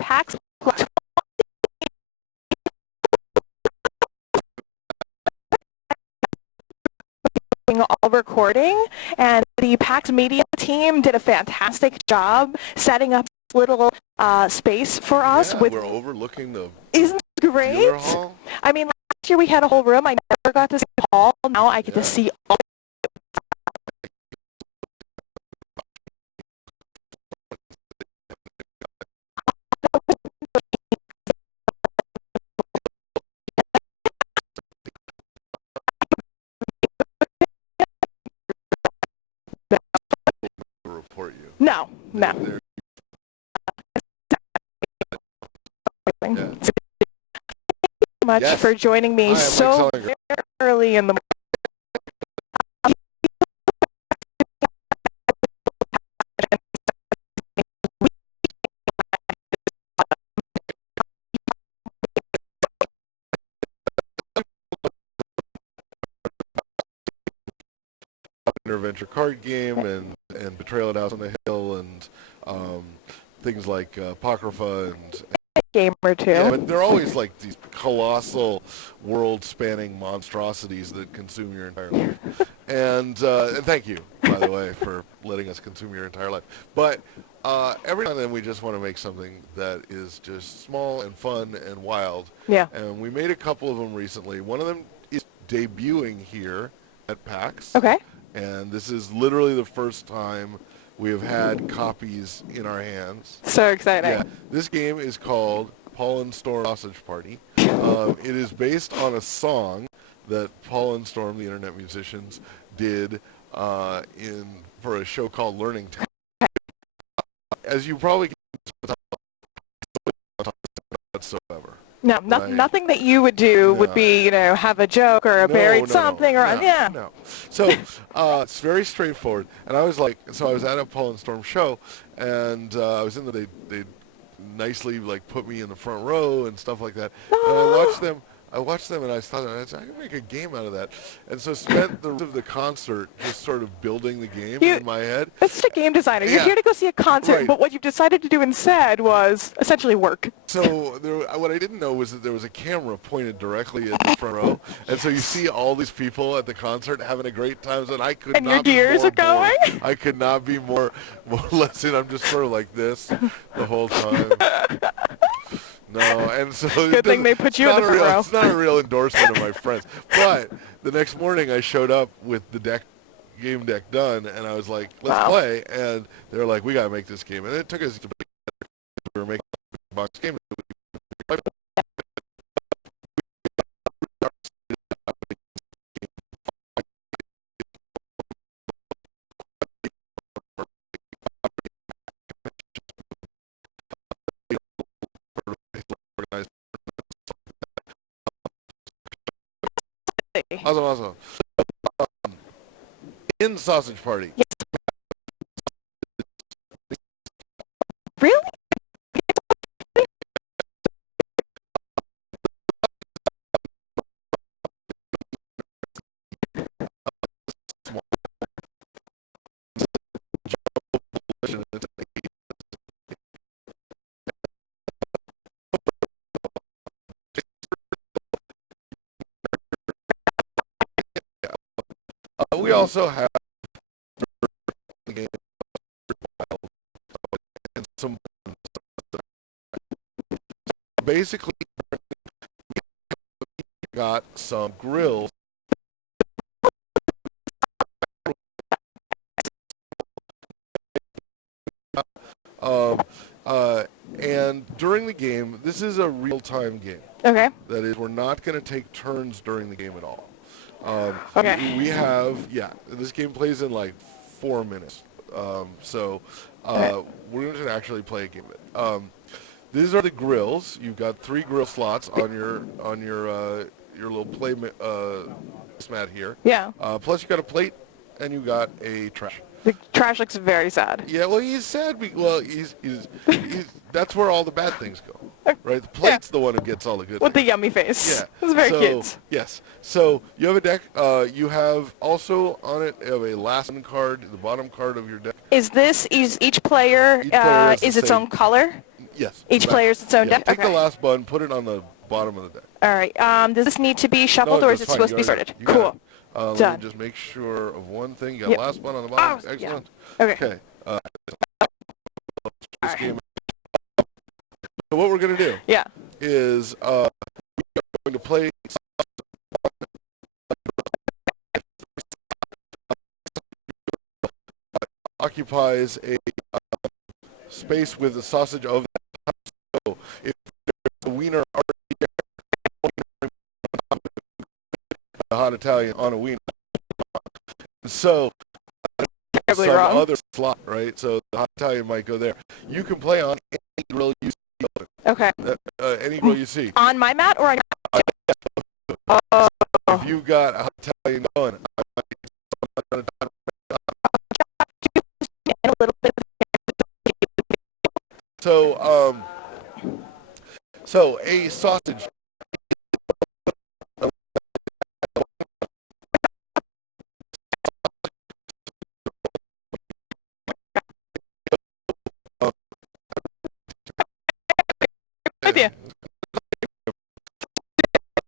PAX all recording, and the PAX media team did a fantastic job setting up this little space for us. Yeah, we're overlooking the Isn't it great? dealer hall. I mean, last year we had a whole room. I never got to see the hall. Now I get to see all. Report you. No. Yeah. Thank you so much for joining me so early in the morning. Adventure card game and Betrayal at House on the Hill and things like Apocrypha and Game or two. Yeah, but they're always like these colossal world-spanning monstrosities that consume your entire life. And thank you, by the way, for letting us consume your entire life. But every now and then we just want to make something that is just small and fun and wild. Yeah. And we made a couple of them recently. One of them is debuting here at PAX. Okay. And this is literally the first time we have had copies in our hands. So exciting. Yeah. This game is called Paul and Storm Sausage Party. It is based on a song that Paul and Storm, the internet musicians, did for a show called Learning Town. As you probably can whatsoever. No, nothing that you would do would be, have a joke or a buried something or No. So it's very straightforward. And I was at a Paul and Storm show, and I was in they nicely put me in the front row and stuff like that. And I watched them and I thought, I can make a game out of that. And so spent the rest of the concert just sort of building the game in my head. That's such a game designer. You're here to go see a concert, but what you decided to do instead was essentially work. So what I didn't know was that there was a camera pointed directly at the front row. And so you see all these people at the concert having a great time. And I could and not your gears be more are going? bored. I could not be more lesson. I'm just sort of like this the whole time. No, and so good thing they put you in the front row. It's not a real endorsement of my friends. But the next morning I showed up with the game deck done, and I was like, let's play. And they were like, we got to make this game. And it took us we were making a box game. Awesome. In Sausage Party. Yes. Really? We also have and some basically got some grills and during the game, this is a real-time game. Okay. That is, we're not going to take turns during the game at all. Okay. We have, this game plays in 4 minutes. So we're going to actually play a game of it. These are the grills. You've got 3 grill slots on your little play mat here. Yeah. Plus you got a plate and you got a trash. The trash looks very sad. Yeah, well, he's sad. He's that's where all the bad things go. Right? The plate's the one who gets all the good with things. the yummy face. Yeah. It's very cute. Yes. So you have a deck. You have also on it a last card, the bottom card of your deck. Is each player is its own color? Yes. Each player's its own yeah, deck? Take Okay. the last button, put it on the bottom of the deck. All right. Does this need to be shuffled, No, or is that's it fine. supposed to be You already sorted? got it. Cool. Let Done. me just make sure of one thing. You got Yep. last button on the bottom. Oh, Excellent. yeah. Okay. This game. So what we're going to do is we're going to play occupies a space with a sausage oven. So if there's a wiener already there, a hot Italian on a wiener. So Terribly some wrong. other slot, right? So the hot Italian might go there. You can play on any grill you see open. Okay. Any grill you see. On my mat or on your mat? If you've got a hot Italian going, a little bit. So a sausage. With you.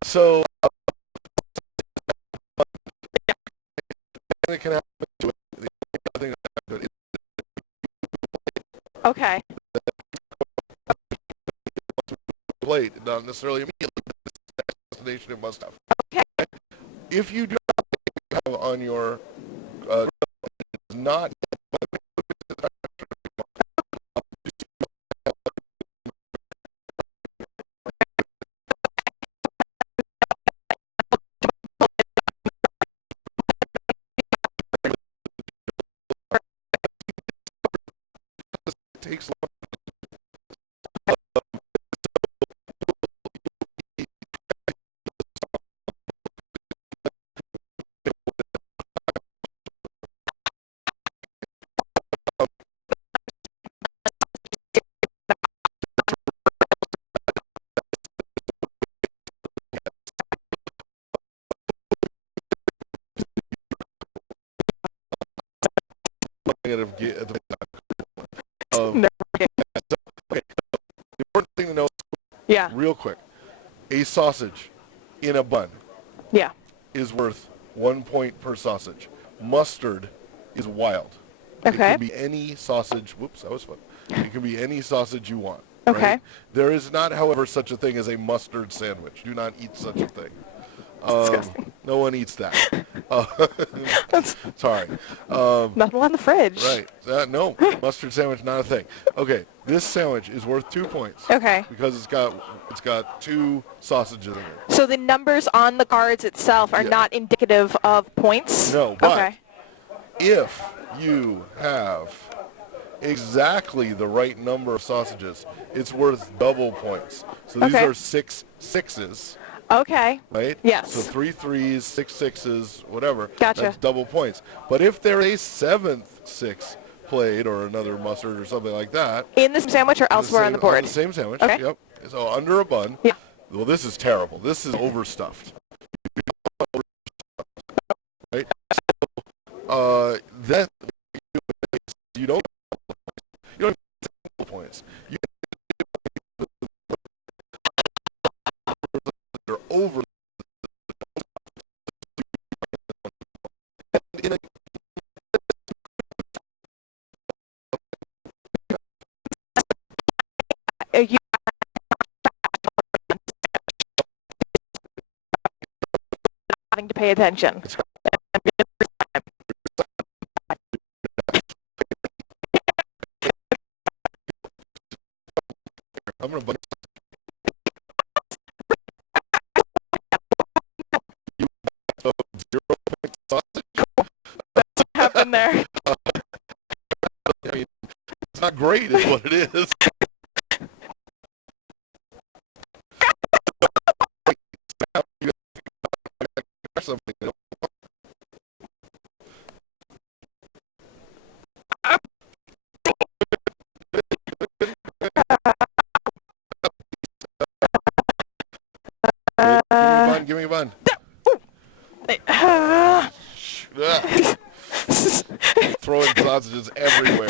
So it can happen to it. The other thing that happens Okay. plate, not necessarily immediately, but the destination it must have. Okay. If you do not have on your not takes long. Okay. The important thing to know, real quick, a sausage in a bun is worth 1 point per sausage. Mustard is wild. Okay. It can be any sausage. Whoops, that was fun. It can be any sausage you want. Okay. Right? There is not, however, such a thing as a mustard sandwich. Do not eat such a thing. No one eats that. Sorry. Not on the fridge. Right. No, mustard sandwich, not a thing. Okay, this sandwich is worth 2 points. Okay. Because it's got 2 sausages in it. So the numbers on the cards itself are not indicative of points? No, but if you have exactly the right number of sausages, it's worth double points. So these are 6 sixes. Okay. Right? Yes. So 3 threes, 6 sixes, whatever. Gotcha. That's double points. But if there is a 7th 6 played or another mustard or something like that. In the sandwich or elsewhere on the board? On the same sandwich. Okay. Yep. So under a bun. Yeah. Well, this is terrible. This is overstuffed. Right? So, then you don't have points. They're over. Having to pay attention. I'm gonna. That's what happened there. I mean, it's not great, is what it is. Give me a bun. Throwing sausages everywhere.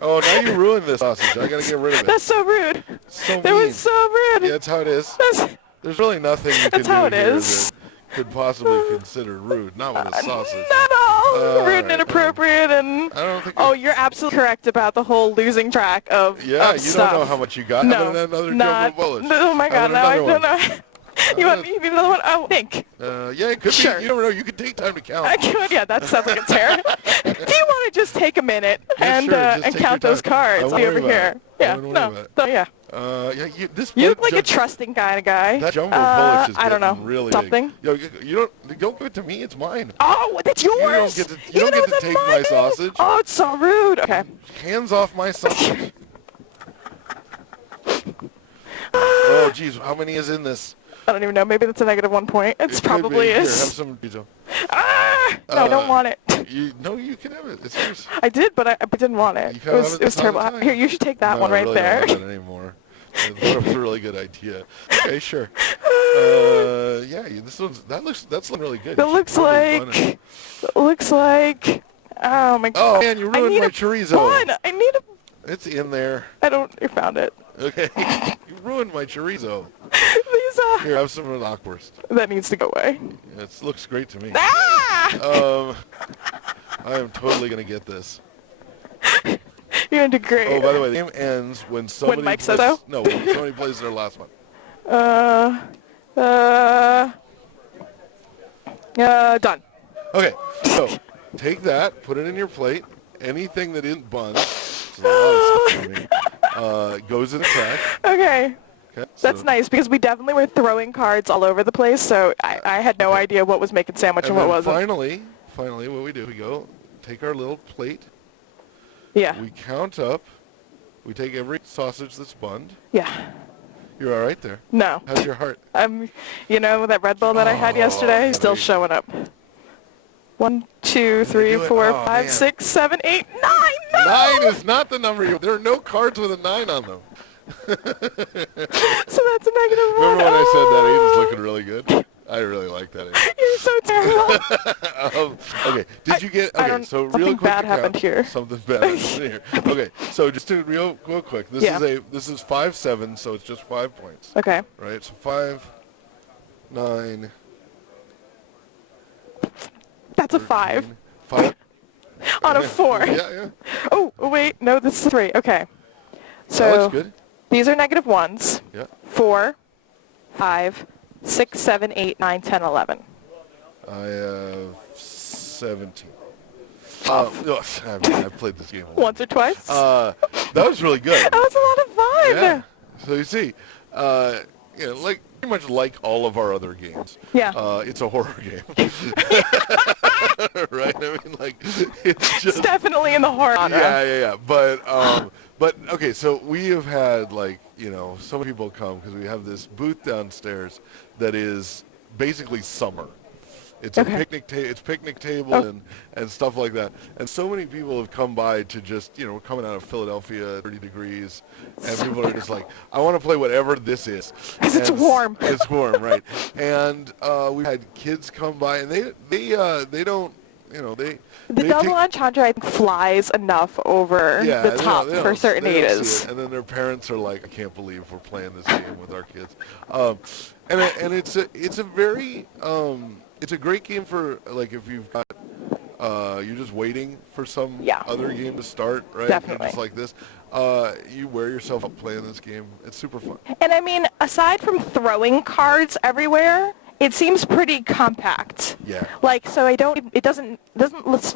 Oh, now you ruined this sausage. I gotta get rid of it. That's so rude. So That mean. was so rude. Yeah, that's how it is. That's, There's really nothing you can that's how do it here is. that could possibly be considered rude. Not with a sausage. Not all rude right, and inappropriate and... I don't think. Oh, you're absolutely correct about the whole losing track of Yeah, of you stuff. don't know how much you got. No, How about another not. jumbo bullish? Oh my God! Now I don't know. You want gonna- me to be another one? Oh, think. Yeah, it could Sure. be. You never know. You could take time to count. I could. Yeah, that sounds like a tear. Do you want to just take a minute Yeah, and sure, just and take count your those time. cards? I I'll won't be over worry about here. it. I Yeah. wouldn't worry No. about it. So, yeah. This You look like a jump- trusting kind of guy. That jumbo bullish is I don't know. getting really Something. big. Yo, you don't give it to me. It's mine. Oh, that's yours. You don't get to take my sausage. Oh, it's so rude. Okay. Hands off my sausage. Oh, geez. How many is in this? I don't even know. Maybe that's a -1 point. It It could probably be. Here, is. have some pizza. No, I don't want it. No, you can have it. It's yours. I did, but I didn't want it. You It can have was it it was all the terrible. time. Here, you should take that No, one I right really there. don't want that anymore. That was a really good idea. Okay, sure. Yeah, that's looking really good. It You should looks totally bun like. it. It looks like. Oh my God. Oh man, you ruined need my a chorizo. bun. I need a. It's in there. I don't. You found it. Okay, you ruined my chorizo. Lisa. Here, have some knockwurst. That needs to go away. It looks great to me. Ah! I am totally gonna get this. You're gonna do great. Oh, by the way, the game ends when somebody Mike plays, says so? No, when somebody plays their last one. Done. Okay, so take that, put it in your plate. Anything that isn't buns, which is a lot of stuff for me, goes in the trash. Okay. Okay, That's so- nice because we definitely were throwing cards all over the place, so I had no idea what was making sandwich and, And what then wasn't. finally, what we do, we go take our little plate. Yeah. We count up. We take every sausage that's bunned. Yeah. You're all right there. No. How's your heart? You know, that Red Bull that I had yesterday, still great. showing up. 1, 2, 3, do it? 4, Oh, 5, man. 6, 7, 8, 9. No! 9 is not the number. There are no cards with a 9 on them. So that's a -1. Remember when I said that? He was Oh, looking really good. I really like that. You're so terrible. Okay, did you get? I Okay, don't- so real something quick. bad to count. happened here. Something bad happened here. Okay, so just to real quick. This is 5-7, so it's just 5 points. Okay. Right. So 5, 9. That's a 5 5. on a 4. Yeah. Oh, wait. No, this is 3. Okay. That So looks good. these are -1s. Yeah. 4, 5, 6, 7, 8, 9, 10, 11. I have 17. I've played this game a lot. Once or twice? That was really good. That was a lot of fun. Yeah. So you see, like pretty much like all of our other games. Yeah. It's a horror game. Right? I mean, like, it's just. It's definitely in the horror genre. Yeah. But okay, so we have had some people come because we have this booth downstairs that is basically summer. It's Okay. a picnic table and stuff like that. And so many people have come by to just, we're coming out of Philadelphia, 30 degrees, and people are just like, I want to play whatever this is. 'Cause it's And warm. It's warm, right? And we've had kids come by, and they don't, The they double take- entendre, I think, flies enough over yeah, the they top don't- they for don't- certain they don't see ages. it. And then their parents are like, I can't believe we're playing this game with our kids. And it's a very it's a great game for like if you've got you're just waiting for some other game to start, right? Definitely. Just like this. You wear yourself up playing this game. It's super fun. And I mean, aside from throwing cards everywhere, it seems pretty compact. Yeah. Like, so it doesn't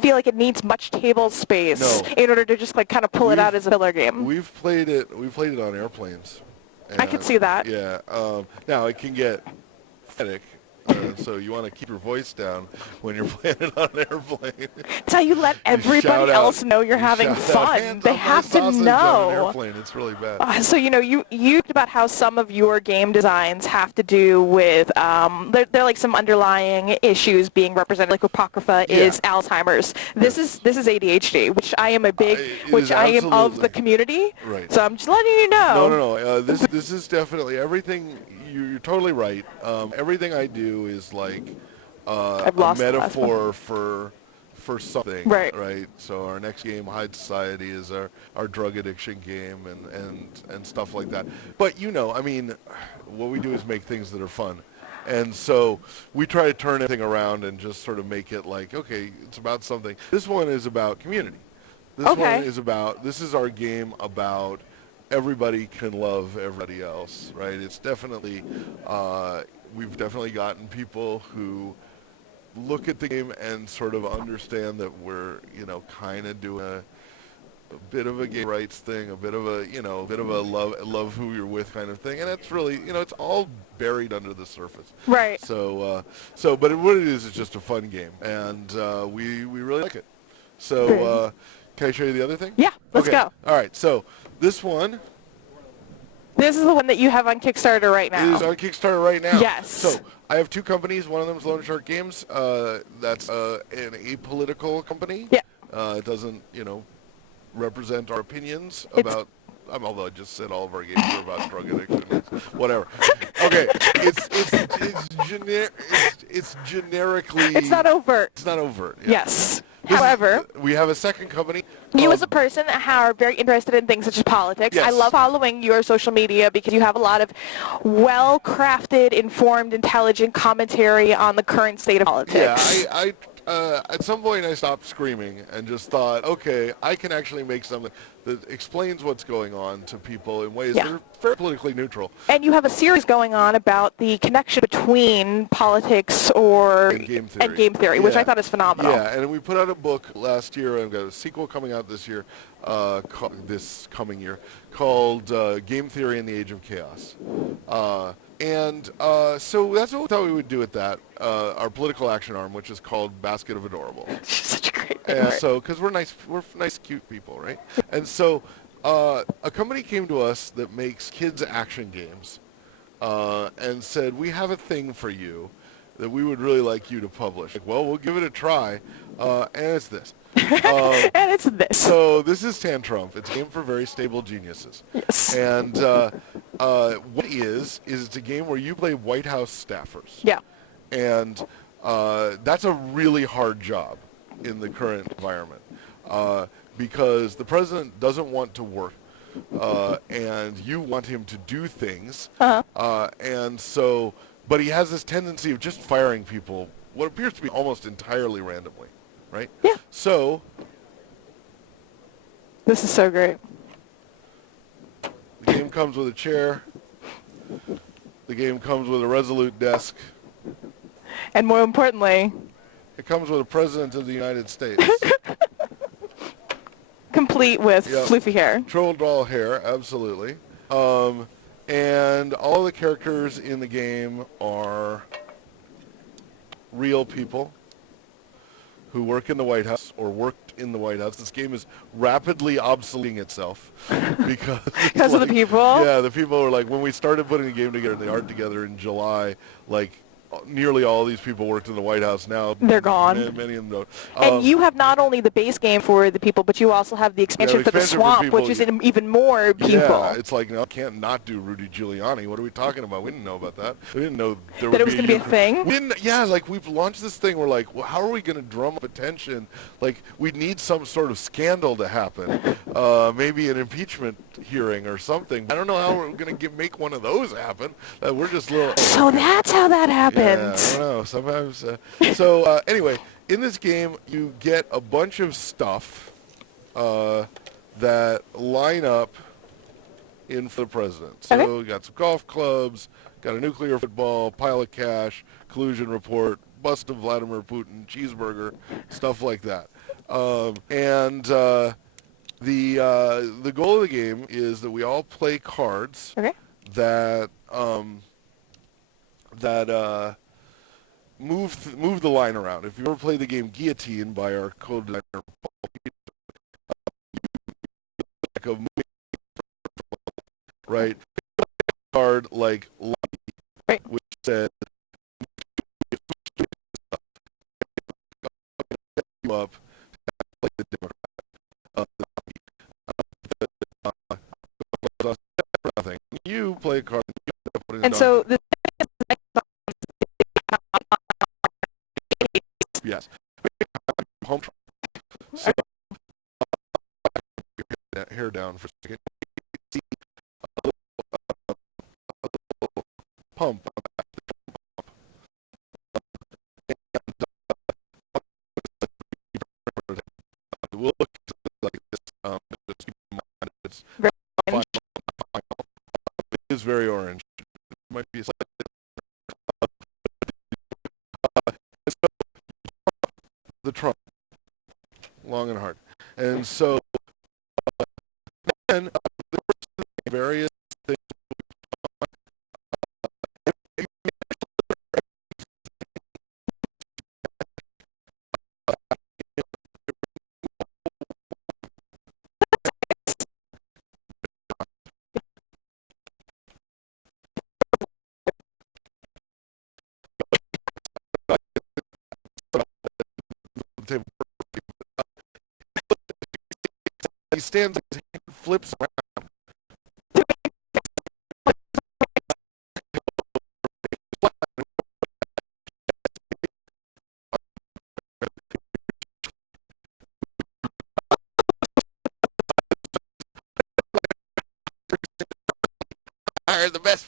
feel like it needs much table space No. in order to just like kind of pull it out as a filler game. We've played it on airplanes. I could see that. Yeah. Now it can get phonetic. So you want to keep your voice down when you're playing it on an airplane. It's how you let everybody else know you're having fun. They have to know. On an airplane. It's really bad. So, you talked about how some of your game designs have to do with, there are like some underlying issues being represented, like Apocrypha is Alzheimer's. This is ADHD, which I am I am of absolutely. the community. Right. So I'm just letting you know. No. This is definitely everything. You're totally right. Everything I do is like a I've lost the last metaphor for for something, Right. So our next game, Hide Society, is our drug addiction game and stuff like that. But I mean, what we do is make things that are fun. And so we try to turn everything around and just sort of make it like, okay, it's about something. This one is about community. Okay. This is our game about everybody can love everybody else, right? It's definitely, we've definitely gotten people who look at the game and sort of understand that we're, kind of doing a bit of a gay rights thing, a bit of a love who you're with kind of thing, and it's really, it's all buried under the surface. Right. But what it is just a fun game, and we really like it. So, can I show you the other thing? Yeah, let's go. All right, so this one This is the one that you have on Kickstarter right now. is on Kickstarter right now. Yes. So I have two companies. One of them is Lone Shark Games. That's an apolitical company. Yeah. It doesn't, represent our opinions about. Although I just said all of our games are about drug addiction. Whatever. Okay. It's generically. It's not overt. It's not overt. Yeah. Yes. However, we have a second company. you as a person are very interested in things such as politics. Yes. I love following your social media because you have a lot of well-crafted, informed, intelligent commentary on the current state of politics. Yeah, at some point I stopped screaming and just thought, okay, I can actually make something that explains what's going on to people in ways that are very politically neutral. And you have a series going on about the connection between politics and game theory, which I thought is phenomenal. Yeah, and we put out a book last year, and we've got a sequel coming out this year, this coming year, called Game Theory in the Age of Chaos. So that's what we thought we would do with that, our political action arm, which is called Basket of Adorables. Such a great name. And so, because we're nice, cute people, right? And so, a company came to us that makes kids action games, and said, we have a thing for you that we would really like you to publish. Like, well, we'll give it a try, and it's this. And it's this. So this is TanTrump. It's a game for very stable geniuses. Yes. And what it is it's a game where you play White House staffers. Yeah. And that's a really hard job in the current environment, because the president doesn't want to work, and you want him to do things. And so, but he has this tendency of just firing people, what appears to be almost entirely randomly, right? Yeah. So This is so great. the game comes with a chair. The game comes with a Resolute desk. And more importantly, It comes with a president of the United States. complete with Yep. floofy hair. Troll doll hair, absolutely. And all the characters in the game are real people who work in the White House or worked in the White House. This game is rapidly obsoleting itself because of the people? Yeah, the people are like, when we started putting the game together, the art together in July, like nearly all these people worked in the White House. Now They're gone. Many of them don't. And you have not only the base game for the people, but you also have the expansion for the expansion for swamp, people, which is even more people. Yeah, it's like, no, I can't not do Rudy Giuliani. What are we talking about? We didn't know about that. We didn't know there That it was going to be a thing? We didn't, yeah, like we've launched this thing. We're like, well, how are we going to drum up attention? Like, we need some sort of scandal to happen. Maybe an impeachment hearing or something. I don't know how we're going to make one of those happen. We're just little... So that's how that happened. Yeah, I don't know. Sometimes. Anyway, in this game, you get a bunch of stuff that line up in for the president. So Okay. you got some golf clubs, got a nuclear football, pile of cash, collusion report, bust of Vladimir Putin, cheeseburger, stuff like that. The goal of the game is that we all play cards Okay. that move the line around. If you ever played the game Guillotine by our co-designer, right? Card like Lucky, Right. which says you up like the Democrat. Nothing. You play a card. And so the Yes. Home hair down for a second. See a little pump on the it will look like this. Just keep in mind it's Very final. orange. It is very orange. It might be a slightly the Trump, long and hard, and so then various things. The table. He stands, his hand flips around. Hire the best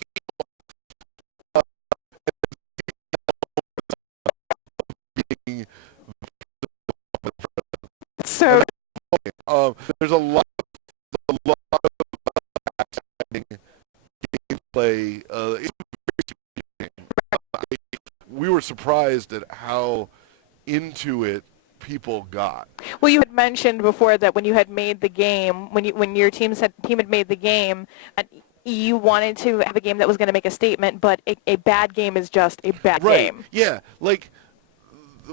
being. So There's a lot of gameplay. We were surprised at how into it people got. well, you had mentioned before that when you had made the game, when your team had made the game, you wanted to have a game that was going to make a statement, but a bad game is just a bad game. Yeah, like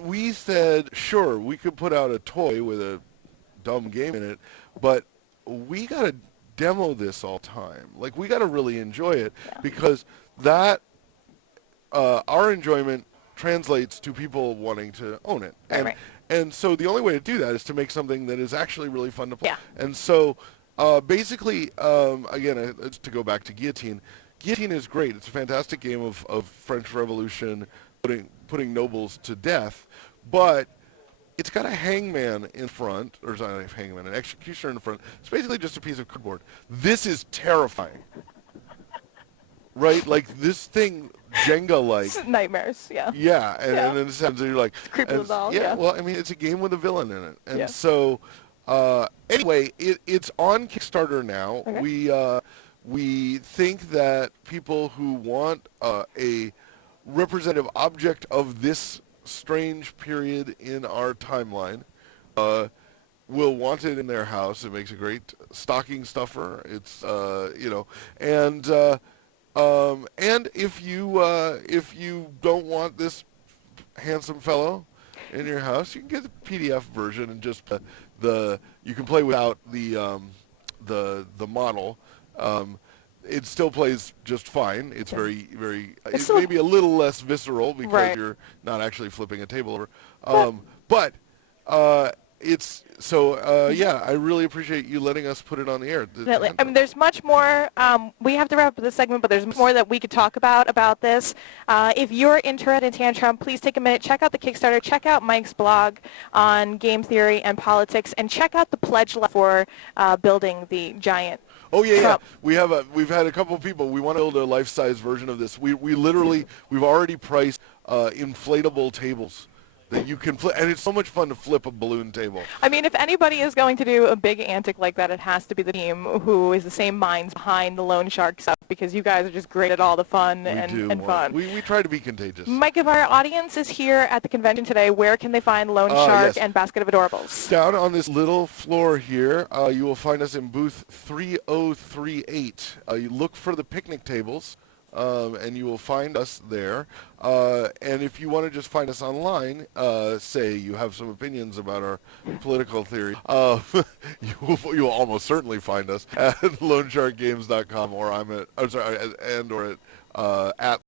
we said, sure, we could put out a toy with a dumb game in it, but we got to demo this all time. Like, we got to really enjoy it because that our enjoyment translates to people wanting to own it. And so the only way to do that is to make something that is actually really fun to play. Yeah. And so basically, again, to go back to Guillotine, Guillotine is great. It's a fantastic game of French Revolution, putting nobles to death, but it's got a hangman in front, or it's not a hangman, an executioner in front. It's basically just a piece of cardboard. This is terrifying. Right? Like, this thing, Jenga-like. Nightmares, yeah. Yeah, and in a sense, you're like... Creepy little doll, yeah, well, I mean, it's a game with a villain in it. And Yeah. so, anyway, it's on Kickstarter now. Okay. We think that people who want a representative object of this strange period in our timeline will want it in their house. It makes a great stocking stuffer. It's and if you don't want this handsome fellow in your house, you can get the PDF version and just you can play without the model. It still plays just fine. It's very, very. It's maybe a little less visceral because you're not actually flipping a table over. But it's so. Yeah, I really appreciate you letting us put it on the air. Definitely. I mean, there's much more. We have to wrap up this segment, but there's more that we could talk about this. If you're interested in TanTrump, please take a minute, check out the Kickstarter, check out Mike's blog on game theory and politics, and check out the pledge for building the giant. Oh yeah. We've had a couple of people. We want to build a life-size version of this. We've already priced inflatable tables that you can flip, and it's so much fun to flip a balloon table. I mean, if anybody is going to do a big antic like that, it has to be the team who is the same minds behind the Loan Shark stuff, because you guys are just great at all the fun and fun. We try to be contagious. Mike, if our audience is here at the convention today, where can they find Loan Shark and Basket of Adorables? Down on this little floor here, you will find us in booth 3038. You look for the picnic tables. And you will find us there. And if you want to just find us online, say you have some opinions about our political theory, you will almost certainly find us at loansharkgames.com, or at